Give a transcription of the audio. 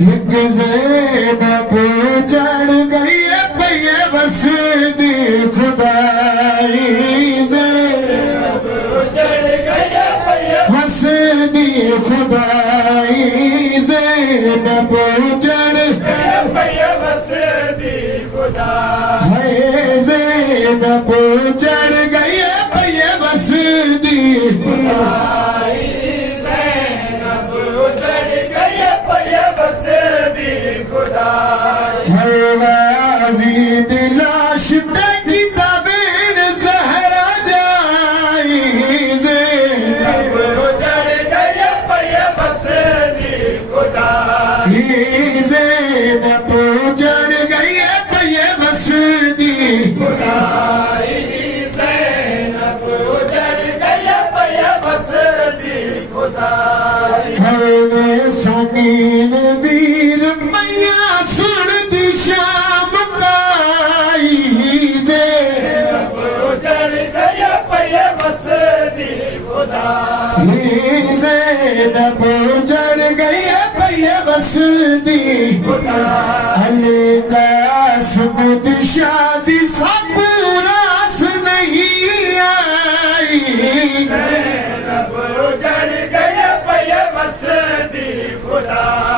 एक ज़ैनब चढ़ गई पे बस दी खुदाई ज़ैनब चढ़ गई बस दी खुदाई ज़ैनब चढ़ गई बस दी खुदाई है ज़ैनब चढ़ गई पे बस दी खुदाई ज़ैनब चढ़ गई पे बस दी खुदाई है गाज़ी दिलाश की तबीर ज़हरा जाई ज़ैनब चढ़ गई पे बस दी खुदाई ज़ैनब चढ़ गई पे बस दी खुदाई ज़ैनब चढ़ गई पे बस दी खुदाई है सनील वीर मैया सुन दी शाम काई ज़ैनब चढ़ गई पे बस दी खुदाई ज़ैनब चढ़ गई पे बस दी खुदाई अली कासिम दी शादी सब रास नहीं आई ज़ैनब चढ़ गई पे बस दी खुदाई